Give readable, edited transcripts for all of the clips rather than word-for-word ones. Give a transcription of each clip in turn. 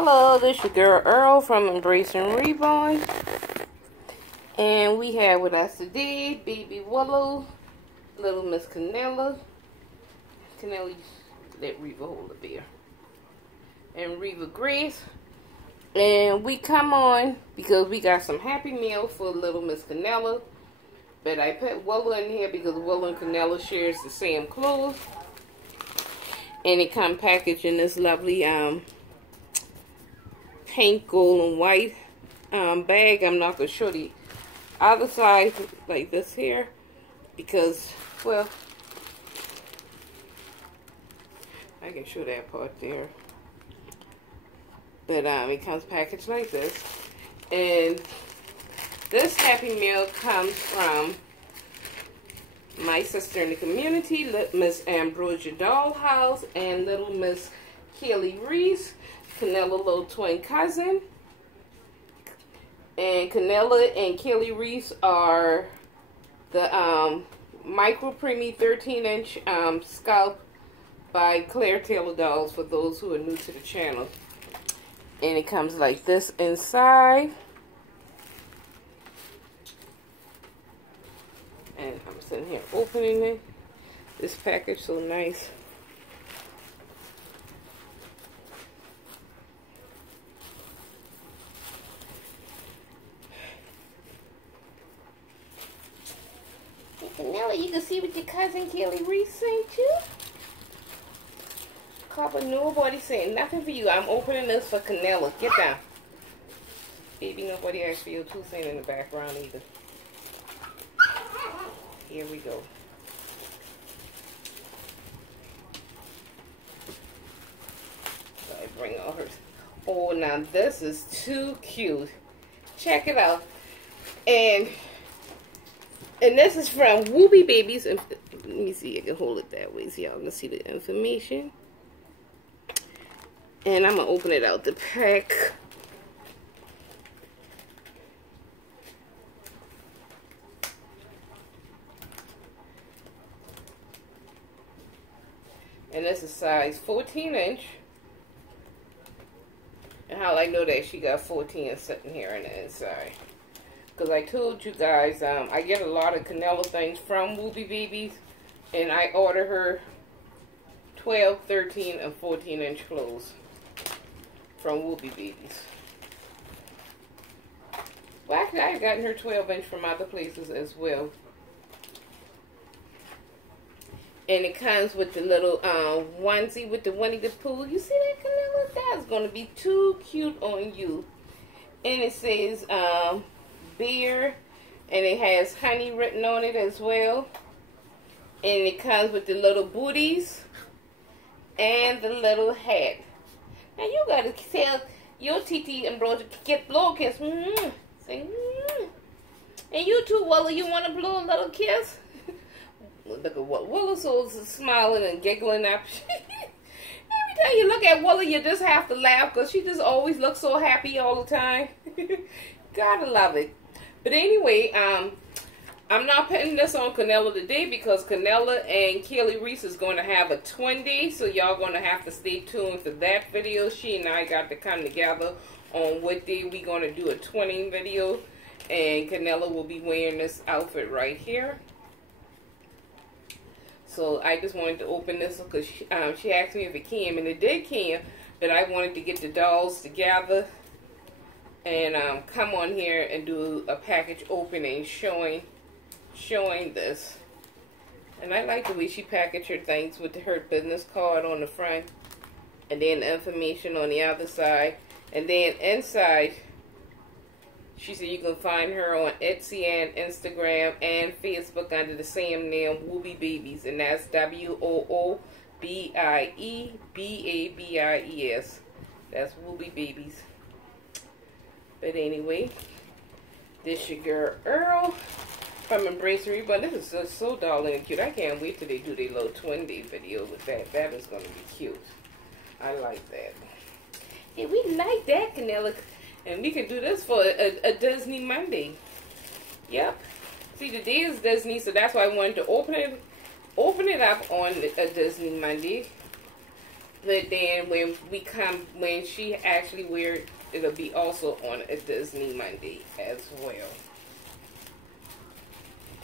Hello, this is your girl Earl from Embracing Reborn. And we have with us today Baby Willow, Little Miss Canella. Canella, let Reva hold it there. And Reva Grace. And we come on because we got some Happy Meal for Little Miss Canella. But I put Willow in here because Willow and Canella shares the same clothes. And it comes packaged in this lovely pink, gold, and white bag. I'm not going to show the other side like this here because, well, I can show that part there. But it comes packaged like this. And this Happy Meal comes from my sister in the community, Miss Ambrosiadollhouse, and little Miss Kelly Reese, Canella little twin cousin. And Canella and Kelly Reese are the micro preemie 13-inch scalp by Claire Taylor Dolls for those who are new to the channel. And it comes like this inside. And I'm sitting here opening it. This package so nice. Hey, Canella, you can see what your cousin Kelly Reese sent you. Couple nobody saying nothing for you. I'm opening this for Canella. Get down. Baby, nobody asked for your 2 cents in the background either. Here we go. So I bring all hers. Oh, now this is too cute. Check it out. And this is from Wooby Babies. Let me see. I can hold it that way so y'all can see the information. And I'm going to open it out the pack. And this is size 14-inch. And how I know that she got 14 sitting here on the inside. Because I told you guys, I get a lot of Canella things from Wooby Babies. And I order her 12, 13, and 14-inch clothes from Wooby Babies. Well, actually, I've gotten her 12-inch from other places as well. And it comes with the little onesie with the Winnie the Pooh. You see that, Canella? That's going to be too cute on you. And it says beer. And it has honey written on it as well. And it comes with the little booties. And the little hat. Now you got to tell your TT and bro to get blow a kiss. Say, And you too, Willow, you want to blow a little kiss? Look at what Willow so smiling and giggling up. Every time you look at Willow, you just have to laugh because she just always looks so happy all the time. Gotta love it. But anyway, I'm not putting this on Canella today because Canella and Kelly Reese is going to have a twin day. So y'all going to have to stay tuned for that video. She and I got to come together on what day we going to do a twinning video. And Canella will be wearing this outfit right here. So I just wanted to open this because she asked me if it came, and it did came, but I wanted to get the dolls together and come on here and do a package opening showing this. And I like the way she packaged her things with her business card on the front and then the information on the other side. And then inside, she said you can find her on Etsy and Instagram and Facebook under the same name, Wooby Babies. And that's WOOBIEBABIES. That's Wooby Babies. But anyway, this your girl Earl from Embracing Reborn. This is just so darling cute. I can't wait till they do their little twin day video with that. That is going to be cute. I like that. Hey, we like that, Canella. And we can do this for a Disney Monday. Yep. See, today is Disney, so that's why I wanted to open it up on a Disney Monday. But then when she actually wears it, it'll be also on a Disney Monday as well.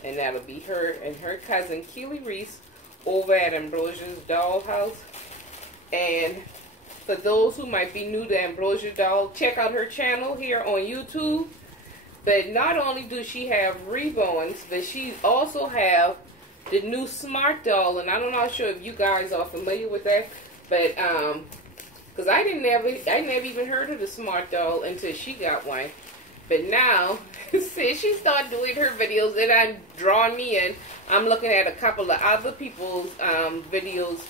And that'll be her and her cousin Keely Reese over at Ambrosia's Dollhouse. And for those who might be new to Ambrosia Doll, check out her channel here on YouTube. But not only does she have reborns, but she also have the new Smart Doll. And I'm not sure if you guys are familiar with that, but because I never even heard of the Smart Doll until she got one. But now, since she started doing her videos, and I'm drawing me in, I'm looking at a couple of other people's videos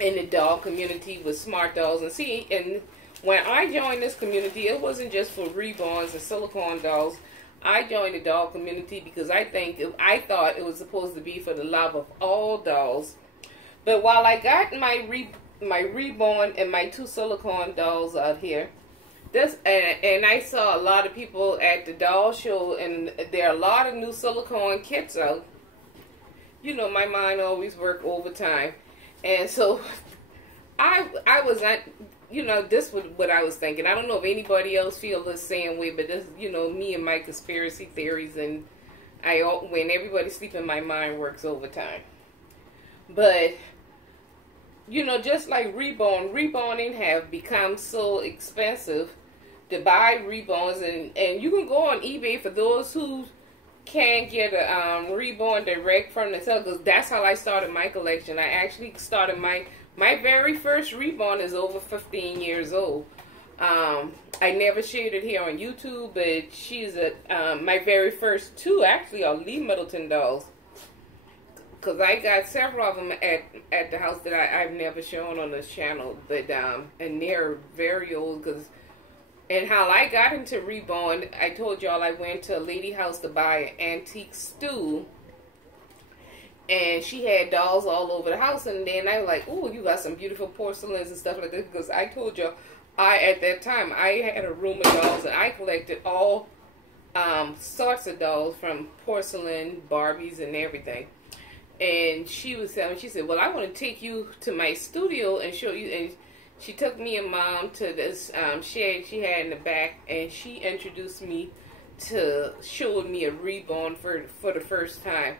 in the doll community with Smart Dolls. And when I joined this community, it wasn't just for reborns and silicone dolls. I joined the doll community because I thought it was supposed to be for the love of all dolls. But while I got my reborn and my 2 silicone dolls out here, and I saw a lot of people at the doll show, and there are a lot of new silicone kits out. You know, my mind always worked overtime. And so I was not, you know, this was what I was thinking. I don't know if anybody else feels the same way, but this, you know, me and my conspiracy theories, and when everybody's sleeping, my mind works overtime. But, you know, just like reborning have become so expensive to buy reborns, and you can go on eBay for those who can't get a reborn direct from the seller, because that's how I started my collection. I actually started my very first reborn is over 15 years old. I never shared it here on YouTube, but she's my very first 2 actually are Lee Middleton dolls, because I got several of them at the house that I've never shown on this channel, but and they're very old. And how I got into reborn, I told y'all I went to a lady house to buy an antique stool, and she had dolls all over the house. And then I was like, "Oh, you got some beautiful porcelains and stuff like that." Because I told y'all, at that time I had a room of dolls, and I collected all sorts of dolls, from porcelain, Barbies, and everything. And she was telling me, she said, "Well, I want to take you to my studio and show you." And she took me and Mom to this shed she had in the back, and she introduced me to showing me a reborn for the first time.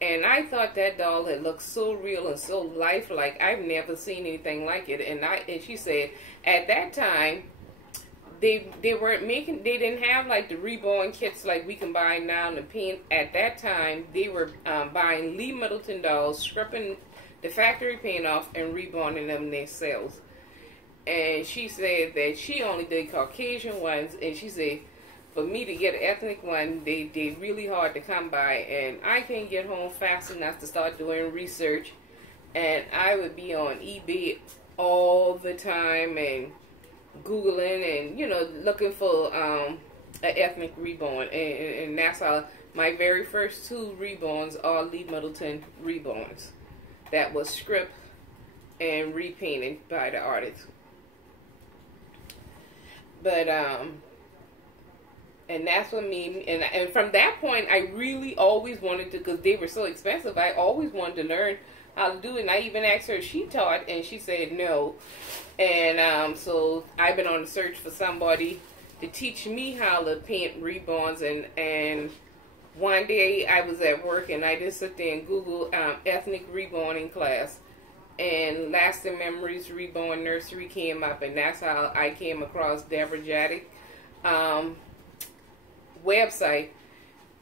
And I thought that doll had looked so real and so lifelike. I've never seen anything like it. And she said at that time they didn't have like the reborn kits like we can buy now in the paint. At that time they were buying Lee Middleton dolls, stripping the factory paint off and reborning them themselves. And she said that she only did Caucasian ones, and she said for me to get an ethnic one, they really hard to come by, and I can't get home fast enough to start doing research. And I would be on eBay all the time and Googling and, you know, looking for an ethnic reborn. And that's how my very first 2 reborns are Lee Middleton reborns that was script and repainted by the artist. But and that's what me, and from that point I really always wanted to, because they were so expensive, I always wanted to learn how to do it. And I even asked her if she taught, and she said no. And so I've been on the search for somebody to teach me how to paint reborns. And one day I was at work, and I just sit there and Google ethnic reborning class, and Lasting Memories Reborn Nursery came up, and that's how I came across Deborah Jaddick website.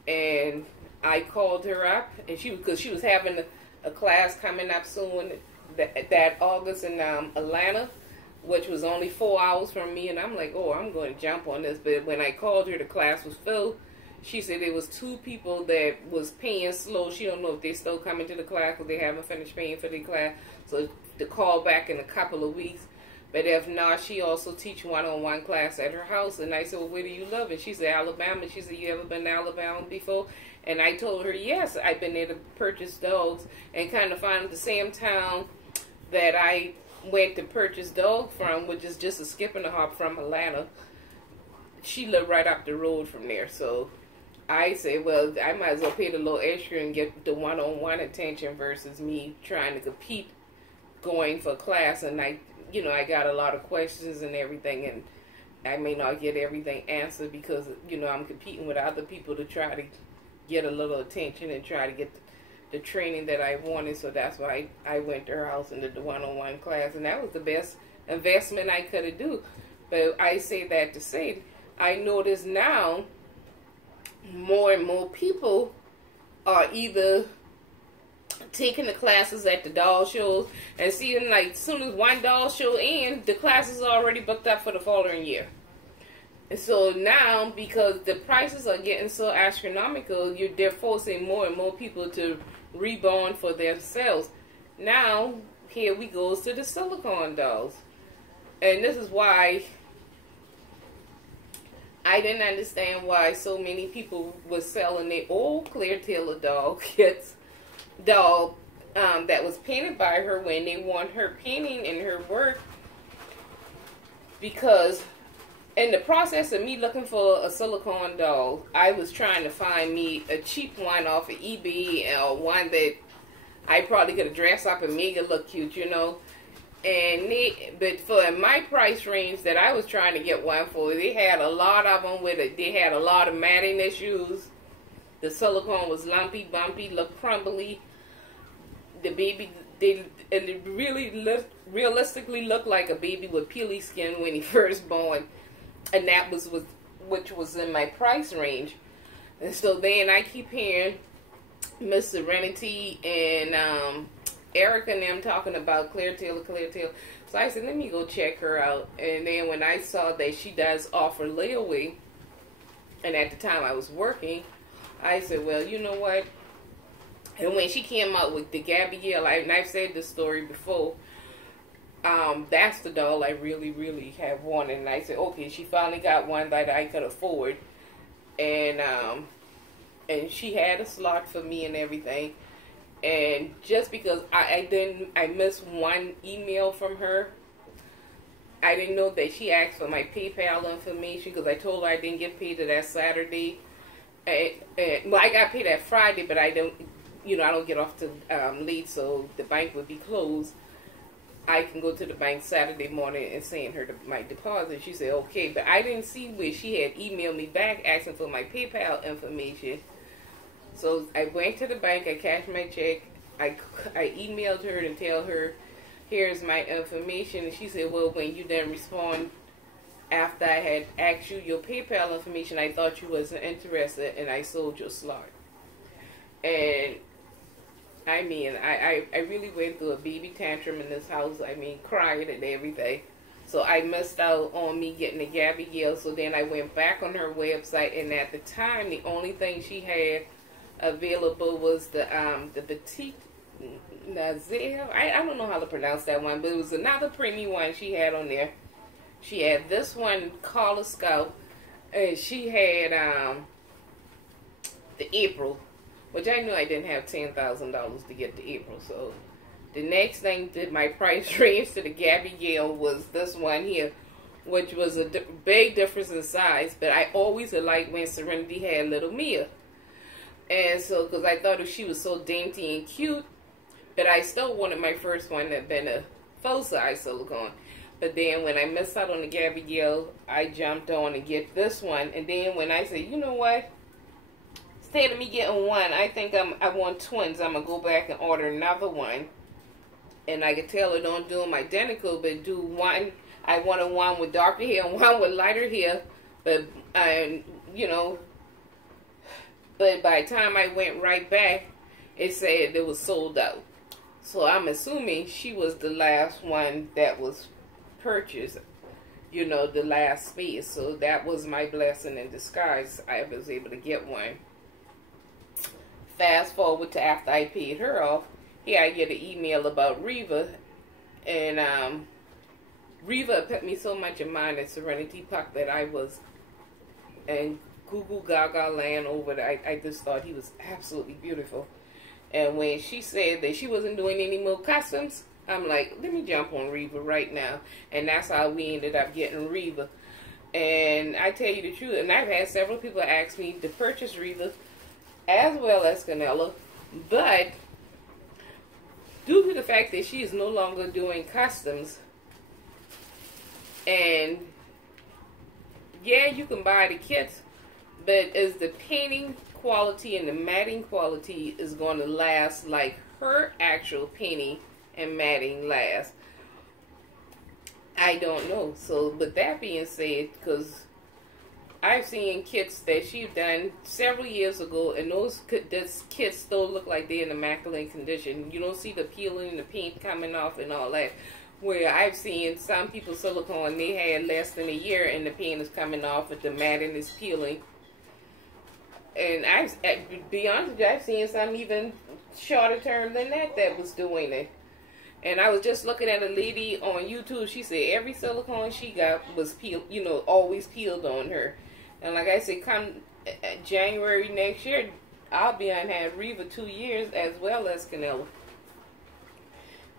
And I called her up, and because she was having a class coming up soon that August in Atlanta, which was only 4 hours from me. And I'm like, oh, I'm going to jump on this. But when I called her, the class was filled. She said there was 2 people that was paying slow. She don't know if they're still coming to the class because they haven't finished paying for the class. So to call back in a couple of weeks. But if not, she also teach one-on-one class at her house. And I said, well, where do you live? And she said, Alabama. She said, you ever been to Alabama before? And I told her, yes, I've been there to purchase dogs, and kind of find the same town that I went to purchase dogs from, which is just a skip and a hop from Atlanta. She lived right up the road from there. So I say, well, I might as well pay the little extra and get the one-on-one attention versus me trying to compete going for class, and I got a lot of questions and everything, and I may not get everything answered because I'm competing with other people to try to get a little attention and try to get the training that I wanted. So that's why I went to her house and did the one-on-one class, and that was the best investment I could have do. But I say that to say, I notice now more and more people are either taking the classes at the doll shows and seeing, like, as soon as one doll show ends, the classes are already booked up for the following year. And so now, because the prices are getting so astronomical, they're forcing more and more people to rebond for themselves. Now, here we go to the silicone dolls. And this is why I didn't understand why so many people were selling their old Claire Taylor doll kits, that was painted by her, when they want her painting and her work, because in the process of me looking for a silicone doll, I was trying to find me a cheap one off of eBay, or one that I probably could have dressed up and make it look cute, but for my price range that I was trying to get one for, they had a lot of them with it. They had a lot of matting issues. The silicone was lumpy, bumpy, looked crumbly. The baby, it really realistically looked like a baby with peely skin when he first born, and that was which was in my price range. And so then I keep hearing Miss Serenity and Erica and them talking about Claire Taylor. So I said, let me go check her out. And then when I saw that she does offer layaway, and at the time I was working, I said, well, you know what? And when she came out with the Gabrielle, and I've said this story before, that's the doll I really, really have wanted. And I said, okay, she finally got one that I could afford. And she had a slot for me and everything. And just because I missed one email from her, I didn't know that she asked for my PayPal information, because I told her I didn't get paid that Saturday. Well, I got paid that Friday, but I don't get off till late, so the bank would be closed. I can go to the bank Saturday morning and send her my deposit. She said, okay, but I didn't see where she had emailed me back asking for my PayPal information. So I went to the bank, I cashed my check, I emailed her and tell her, here's my information. And she said, well, when you didn't respond after I had asked you your PayPal information, I thought you wasn't interested, and I sold your slot. And I mean, I really went through a baby tantrum in this house. I mean, crying and everything. So I missed out on me getting the Gabrielle. So then I went back on her website, and at the time, the only thing she had available was the Petite Nazir. I don't know how to pronounce that one, but it was another premium one she had on there. She had this one, Collar Scout, and she had the April, which I knew I didn't have $10,000 to get the April. So the next thing that my price range to the Gabrielle was this one here, which was a big difference in size. But I always liked when Serenity had Little Mia. And so, because I thought she was so dainty and cute, but I still wanted my first one to have been a full-size silicone. But then when I missed out on the Gabrielle, I jumped on to get this one. And then when I said, you know what? Instead of me getting one, I think I want twins. I'm going to go back and order another one. And I could tell her don't do them identical, but do one. I wanted one with darker hair and one with lighter hair. But, but by the time I went right back, it said it was sold out. So I'm assuming she was the last one that was purchased, the last space. So that was my blessing in disguise. I was able to get one. Fast forward to after I paid her off, here I get an email about Reva, and Reva put me so much in mind at Serenity Park that I was in Google Gaga land over there. I just thought he was absolutely beautiful. And when she said that she wasn't doing any more customs, I'm like, let me jump on Reva right now. And that's how we ended up getting Reva. And I tell you the truth, and I've had several people ask me to purchase Reva as well as Canella, but due to the fact that she is no longer doing customs, and yeah, you can buy the kits, but is the painting quality and the matting quality is going to last like her actual painting and matting last? I don't know. So with that being said, because I've seen kits that she's done several years ago, and those kits still look like they're in immaculate condition. You don't see the peeling, the paint coming off and all that. Where I've seen some people silicone, they had less than a year and the paint is coming off, but the matting is peeling. And be honest with you, I've seen some even shorter term than that was doing it. And I was just looking at a lady on YouTube. She said every silicone she got was peeled, you know, always peeled on her. And like I said, come January next year, I'll be on had Reva 2 years as well as Canela.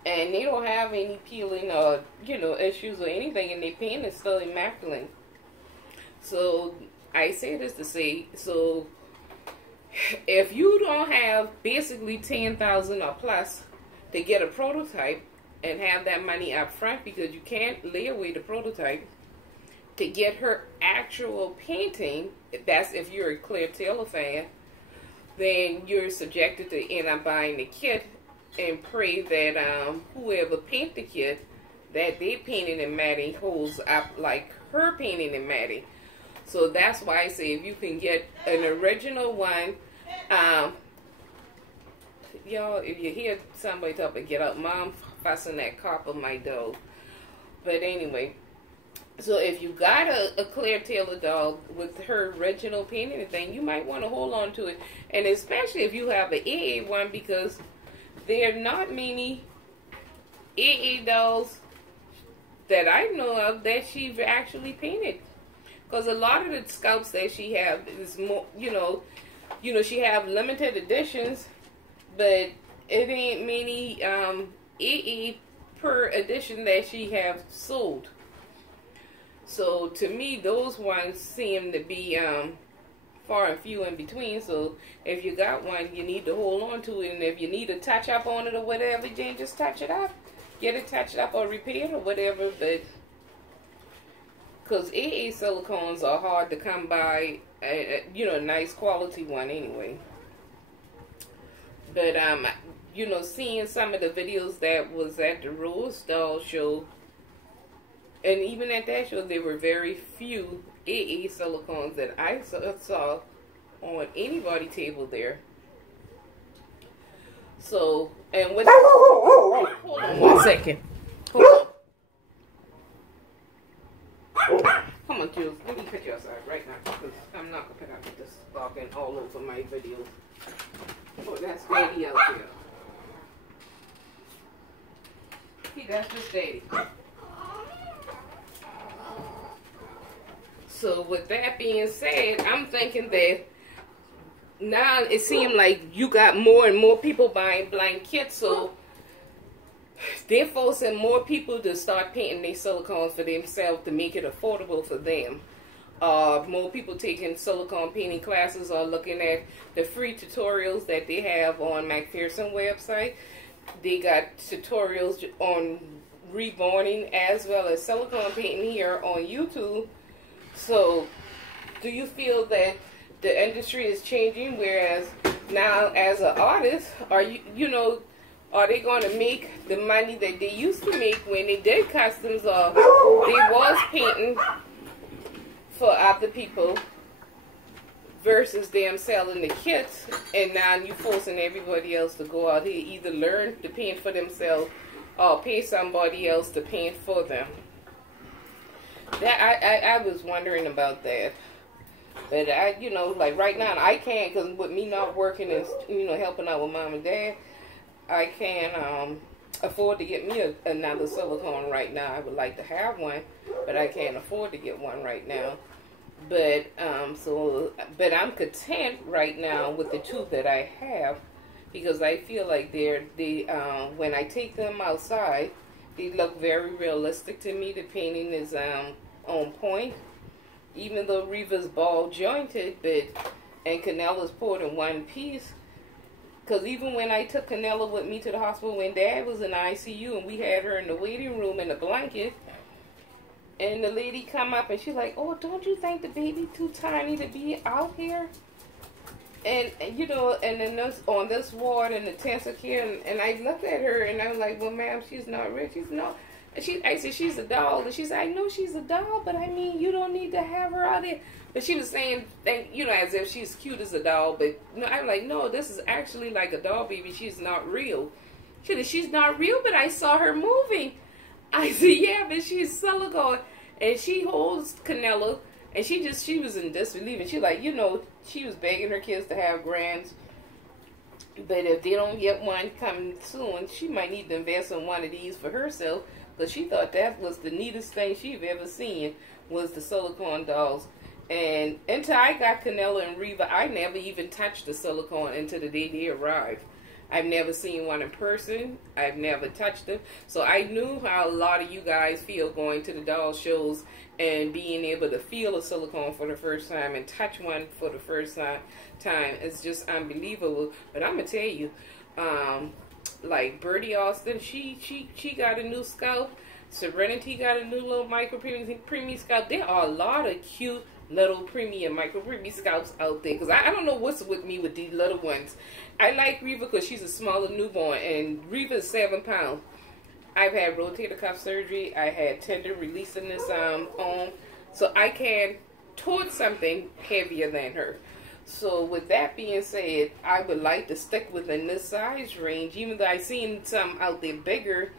And they don't have any peeling or, you know, issues or anything, and their paint is still immaculate. So I say this to say, so if you don't have basically $10,000 or plus to get a prototype and have that money up front, because you can't lay away the prototype, to get her actual painting, that's if you're a Claire Taylor fan, then you're subjected to end up buying the kit and pray that whoever paint the kit, that they painting and matting holds up like her painting and matting. So that's why I say if you can get an original one, y'all, if you hear somebody talk about get up, Mom fussing that copper my dough. But anyway, so if you got a Claire Taylor doll with her original painting and thing, you might want to hold on to it. And especially if you have an AA one, because there are not many AA dolls that I know of that she's actually painted. Because a lot of the sculpts that she have is more, you know, she have limited editions, but it ain't many AA per edition that she have sold. So to me, those ones seem to be far and few in between. So if you got one, you need to hold on to it. And if you need to touch up on it or whatever, then just touch it up. Get it touched up or repaired or whatever. But because AA silicones are hard to come by, you know, a nice quality one anyway. But you know, seeing some of the videos that was at the Rose Doll show, and even at that show, there were very few AA silicones that I saw on anybody table there. So, and with hold on 1 second. Hold on. Come on, Jules. Let me cut you outside right now, because I'm not gonna put out this barking all over my videos. Oh, that's Daddy out there. See, that's just Daddy. So with that being said, I'm thinking that now it seems like you got more and more people buying blank kits, so they're forcing more people to start painting their silicones for themselves to make it affordable for them. More people taking silicone painting classes or looking at the free tutorials that they have on McPherson website. They got tutorials on reborning as well as silicone painting here on YouTube. So, do you feel that the industry is changing? Whereas now, as an artist, are are they going to make the money that they used to make when they did customs, or they was painting for other people versus them selling the kits, and now you forcing everybody else to go out here either learn to paint for themselves or pay somebody else to paint for them? That I was wondering about that. But like right now I can't, because with me not working and helping out with Mom and Dad, I can't afford to get me another silicone right now. I would like to have one, but I can't afford to get one right now. But but I'm content right now with the two that I have, because I feel like when I take them outside, they look very realistic to me. The painting is on point, even though Reva's ball jointed, and Canela's poured in one piece. Because even when I took Canella with me to the hospital when Dad was in the ICU and we had her in the waiting room in a blanket, and the lady come up and she's like, oh, don't you think the baby too tiny to be out here? And you know, and then on this ward in the intensive care, and I looked at her and I was like, well, ma'am, she's not rich. She's not. I said, she's a doll. And she said, I know she's a doll, but I mean, you don't need to have her out there. But she was saying, you know, as if she's cute as a doll. But no, I'm like, no, this is actually like a doll baby. She's not real. She said, she's not real, but I saw her moving. I said, yeah, but she's silicone. And she holds Canella, and she was in disbelief. And she like, you know, she was begging her kids to have grands. But if they don't get one coming soon, she might need to invest in one of these for herself. But she thought that was the neatest thing she've ever seen, was the silicone dolls. And until I got Canella and Reva, I never even touched the silicone until the day they arrived. I've never seen one in person. I've never touched them. So I knew how a lot of you guys feel going to the doll shows and being able to feel a silicone for the first time and touch one for the first time. It's just unbelievable. But I'm going to tell you, like Birdie Austin, she got a new scalp. Serenity got a new little micro preemie scalp. There are a lot of cute little preemie micro preemie scalps out there. Because I don't know what's with me with these little ones. I like Reva because she's a smaller newborn, and Reva is 7 pounds. I've had rotator cuff surgery. I had tendon release in this arm, so I can towards something heavier than her. So with that being said, I would like to stick within this size range. Even though I've seen some out there bigger,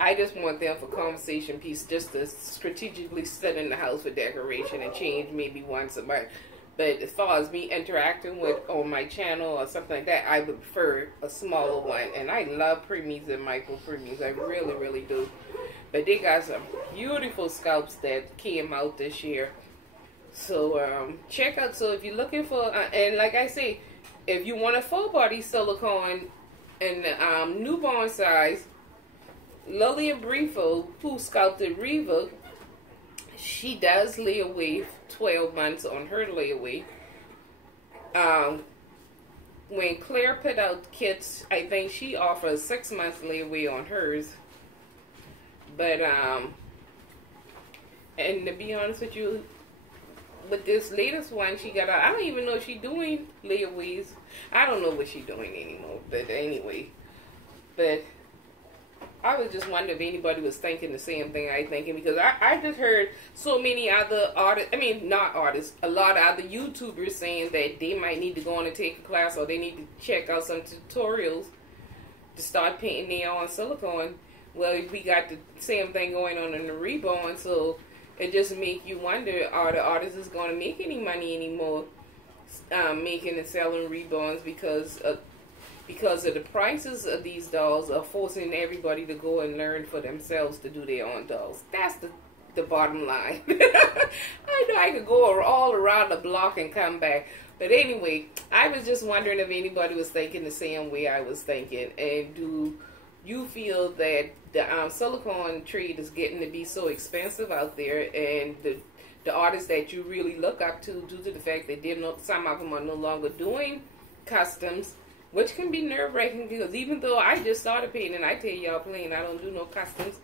I just want them for conversation piece, just to strategically sit in the house for decoration and change maybe once a month. But as far as me interacting with on my channel or something like that, I would prefer a smaller one. And I love preemies and micro preemies. I really, really do. But they got some beautiful scalps that came out this year. So check out. So if you're looking for, and like I say, if you want a full body silicone in the newborn size, Lillian Brifo, who sculpted Reva, she does layaway 12 months on her layaway. When Claire put out kits, I think she offers 6 months layaway on hers. But and to be honest with you, with this latest one she got out, I don't even know if she's doing layaways. I don't know what she's doing anymore. But anyway, but I was just wondering if anybody was thinking the same thing I thinking, because I just heard so many other artists, I mean not artists, a lot of other YouTubers saying that they might need to go on and take a class, or they need to check out some tutorials to start painting their own silicone. Well, we got the same thing going on in the reborn, so it just make you wonder, are the artists going to make any money anymore making and selling reborns, because of the prices of these dolls are forcing everybody to go and learn for themselves to do their own dolls. That's the bottom line. I know I could go all around the block and come back. But anyway, I was just wondering if anybody was thinking the same way I was thinking. And do you feel that the silicone trade is getting to be so expensive out there, and the artists that you really look up to, due to the fact that some of them are no longer doing customs, which can be nerve-wracking, because even though I just started painting, I tell y'all plain, I don't do no customs.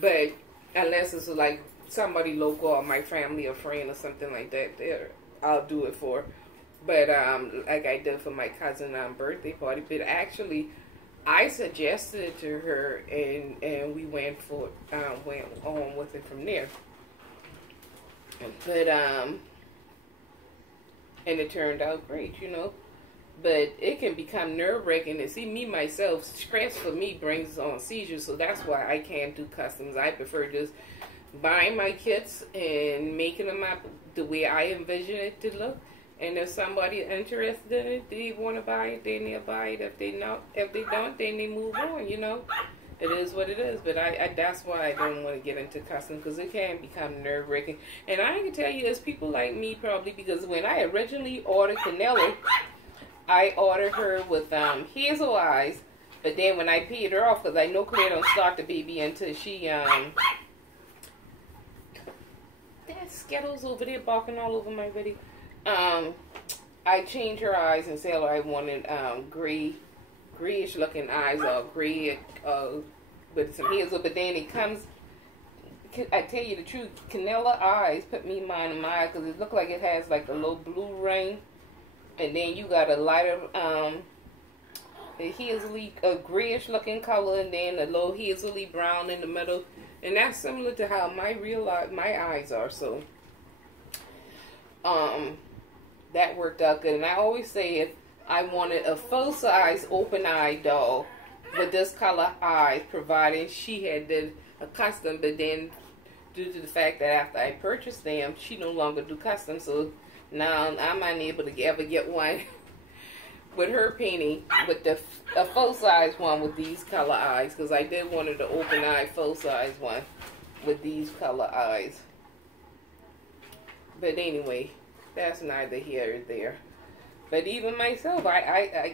But unless it's like somebody local or my family or friend or something like that, I'll do it for. But like I did for my cousin's birthday party. But actually, I suggested it to her, and we went on with it from there. But and it turned out great, you know. But it can become nerve-wracking. And see, me, myself, stress for me brings on seizures. So that's why I can't do customs. I prefer just buying my kits and making them up the way I envision it to look. And if somebody is interested in it, they want to buy it, then they'll buy it. If they don't, then they move on, you know. It is what it is. But that's why I don't want to get into customs, because it can become nerve-wracking. And I can tell you, it's people like me probably, because when I originally ordered Canella, I ordered her with hazel eyes, but then when I paid her off, because I know Claire don't start the baby until she that Skittles over there barking all over my video. I changed her eyes and said I wanted grayish looking eyes, or gray with some hazel. But then it comes, I tell you the truth, Canela eyes put me in mind of mine, because it looked like it has like a little blue ring, and then you got a lighter a grayish looking color, and then a little hazily brown in the middle, and that's similar to how my eyes are. So that worked out good. And I always say, if I wanted a full size open eye doll with this color eyes, providing she had a custom, but then due to the fact that after I purchased them, she no longer do custom, so now I'm unable to ever get one with her painting with a full size one with these color eyes, because I did wanted the open eye full size one with these color eyes. But anyway, that's neither here or there. But even myself, I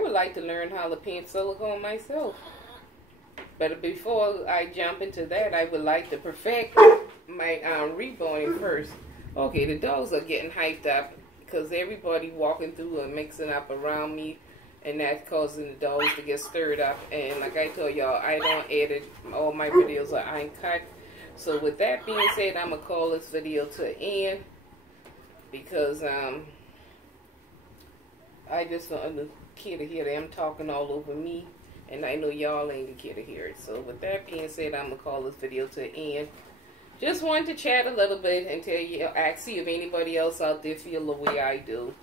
would like to learn how to paint silicone myself. But before I jump into that, I would like to perfect my reboning first. Okay, the dogs are getting hyped up because everybody walking through and mixing up around me, and that's causing the dogs to get stirred up. And like I told y'all, I don't edit all my videos, are uncut. So with that being said, I'm going to call this video to an end, because I just don't care to hear them talking all over me, and I know y'all ain't gonna care to hear it. So with that being said, I'm gonna call this video to an end. Just wanted to chat a little bit and tell you, see if anybody else out there feel the way I do.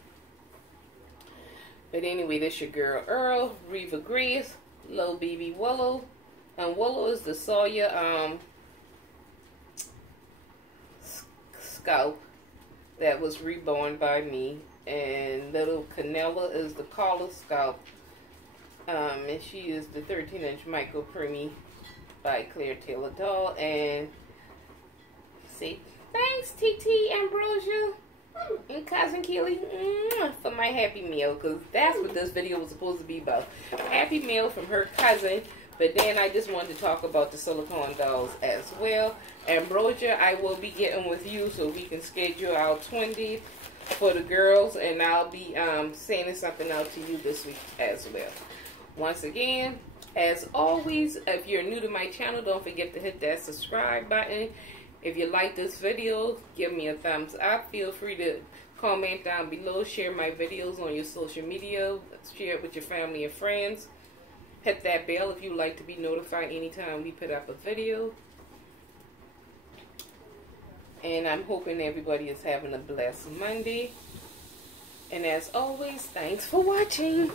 But anyway, this your girl Earl, Reva Grace, Little Baby Willow, and Willow is the Sawyer scalp that was reborn by me, and little Canela is the collar scalp, and she is the 13-inch micro preemie by Claire Taylor Doll. And say thanks, TT, Ambrosia, and Cousin Keely, for my Happy Meal, because that's what this video was supposed to be about. Happy Meal from her cousin. But then I just wanted to talk about the silicone dolls as well. Ambrosia, I will be getting with you so we can schedule our 20 for the girls, and I'll be sending something out to you this week as well. Once again, as always, if you're new to my channel, don't forget to hit that subscribe button. If you like this video, give me a thumbs up. Feel free to comment down below, share my videos on your social media, share it with your family and friends. Hit that bell if you'd like to be notified anytime we put up a video. And I'm hoping everybody is having a blessed Monday. And as always, thanks for watching.